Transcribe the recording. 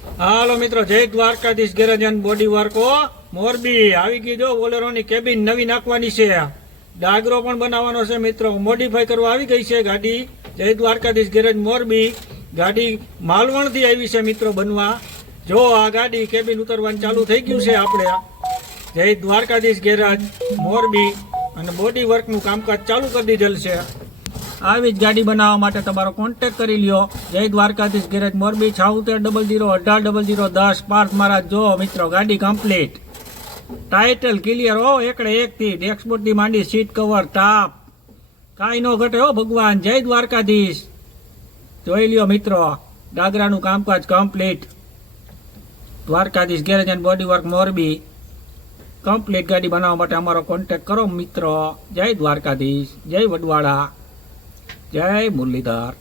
હાલો મિત્રો, જય Dwarkadhish garage and body વર્કો મોરબી આવી ગઈ. જો બોલેરોની કેબિન નવી નાખવાની છે, ડાગરો પણ બનાવવાનો છે મિત્રો, મોડિફાઈ કરવા આવી ગઈ છે ગાડી. જય દ્વારકાધીશ ગેરેજ મોરબી, ગાડી માલવણથી આવી છે મિત્રો બનવા. જો આ ગાડી કેબિન ઉતરવાનું ચાલુ થઈ ગયું છે આપણે. જય દ્વારકાધીશ ગેરેજ મોરબી અને બોડી વર્કનું કામકાજ ચાલુ કરી દીધેલ છે. આવી જ ગાડી બનાવવા માટે તમારો કોન્ટેક કરી લ્યો. જય દ્વારકાધીશ ગેરેજ મોરબી 7600180010 પાર્થ મહારાજ. જો મિત્રો ગાડી કમ્પ્લીટ, ટાઇટલ ક્લિયર હો, એકડે એકથી ડેક્સબોર્ડથી માંડી સીટ કવર ટાપ કાંઈ નો ઘટે હો ભગવાન. જય દ્વારકાધીશ. જોઈ લ્યો મિત્રો, ડાગરાનું કામકાજ complete. Dwarkadhish garage and body work Morbi complete ગાડી બનાવવા માટે અમારો કોન્ટેક કરો મિત્રો. જય દ્વારકાધીશ, જય વડવાળા, જય મુરલીધર.